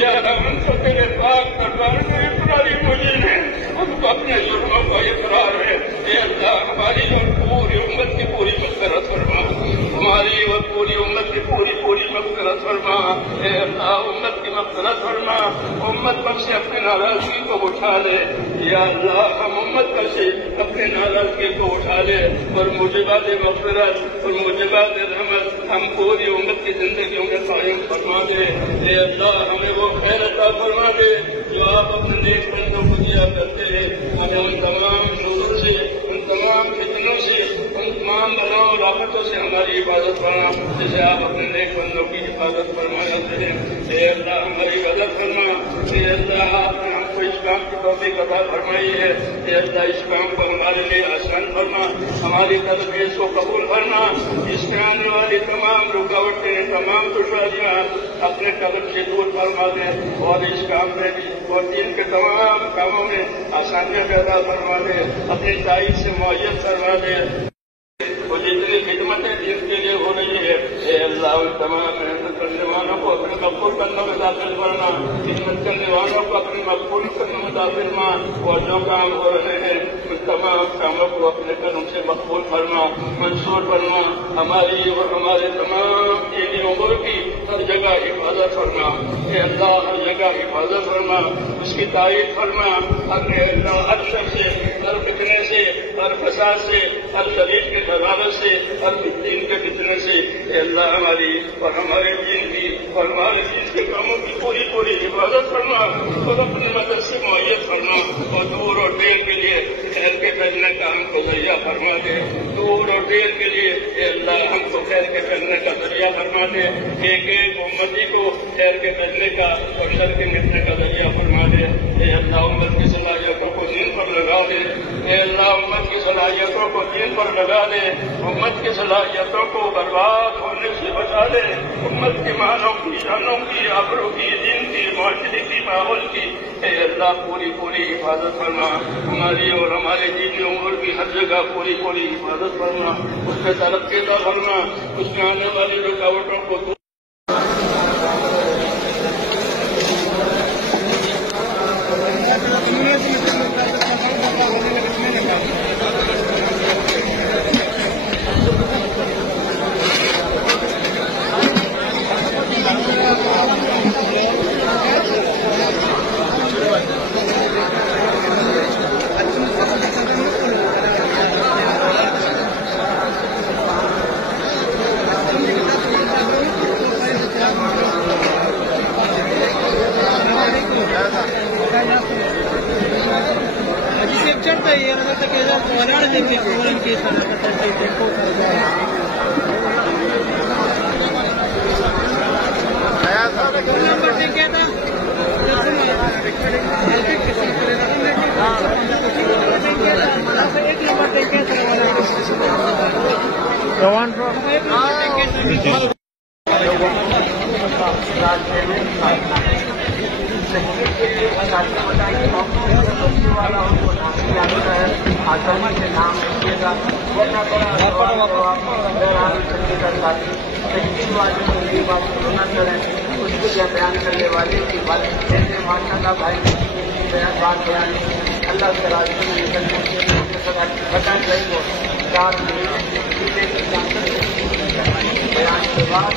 یا ہم کو تیرے پاک دربار میں اقراری مجید ہے، ان کو اپنے جرموں کا اقرار ہے۔ اے اللہ ہماری اور پوری امت کی پوری مغفرت فرما، ہماری اور پوری امت کی پوری مغفرت فرما۔ اے اللہ امت کی مغفرت فرما، امت پر سے اپنے ناراضگی کو اٹھا لے۔ یا اللہ ہم امت پر سے اپنے ناراضگی کو اٹھا لے اور موجبات مغفرت اور موجبات رحمت ہم پوری امت کی زندگیوں میں قائم فرما دے۔ اے اللہ ہمیں وہ خیر عطا فرما دے جو آپ اپنے نیک بندوں کو دیا کرتے ہیں۔ ہمیں ان تمام شرور سے، ان تمام فتنوں سے، ان تمام بلاؤں اور آفتوں سے ہماری حفاظت فرما جیسے آپ اپنے نیک بندوں کی حفاظت فرمایا کرتے ہیں۔ اے اللہ ہماری غلط فرما۔ اے اللہ آپ نے ہم کو اس کام کی توفیق عطا فرمائی ہے۔ اے اللہ اس کام کو ہمارے لیے آسان فرما، ہماری تدبیر کو قبول فرما۔ اس میں آنے والی تمام رکاوٹیں، تمام دشواریاں اپنے قدم سے دور فرما دیں اور اس کام میں بھی اور دین کے تمام کاموں میں آسانیاں پیدا فرما دیں، اپنی تائید سے معین فرما دیں۔ وہ جتنی خدمتیں دین کے لیے ہو رہی ہے اے اللہ ان تمام محنت کرنے والوں کو اپنے مقبول کرنے میں داخل کرنا، خدمت کرنے والوں کو اپنے مقبول کرنے میں داخل فرما، اور جو کام ہو رہے ہیں ان تمام کاموں کو اپنے کرم سے مقبول فرما، منصور فرما۔ ہماری اور ہمارے تمام دینی امور کی ہر جگہ حفاظت فرما۔ اے اللہ ہر جگہ حفاظت فرما، اس کی تائید فرما۔ اے اللہ ہر شر سے، ہر فتنے سے، ہر فساد سے، ہر شریف کے دھرابت سے، ہر دین کے فتنے سے اے اللہ ہماری اور ہمارے دین کی اور ہمارے دین کے کاموں کی پوری حفاظت فرما اور اپنے مدد سے معیت فرما، اور دور اور دیر کے لیے خیر کے کرنے کا ہم کو ذریعہ فرما دے۔ دور اور دیر کے لیے اے اللہ ہم کو خیر کے کرنے کا ذریعہ فرما دے، ایک ایک امتی کو خیر کے کرنے کا اور شر کے مٹنے کا ذریعہ فرما دے۔ اے اللہ امت کی صلاحیتوں کو دین پر لگا دے۔ اے اللہ امت کی صلاحیتوں کو دین پر لگا دے، امت کی صلاحیتوں کو برباد ہونے سے بچا دے، امت کی مالوں کی، جانوں کی، آبروں کی، دین کی، معاشرے کی، ماحول کی اے اللہ پوری حفاظت فرما۔ ہماری اور ہمارے دینی امور کی ہر جگہ پوری حفاظت فرما، اس میں ترقی کا فرما، اس میں آنے والی رکاوٹوں کو دور اس کو کیا بیان کرنے والے کی بات جیسے ماشاء اللہ بھائی بات بیان اللہ تعالیٰ بتائیں گئی وہ چار بیان کے بعد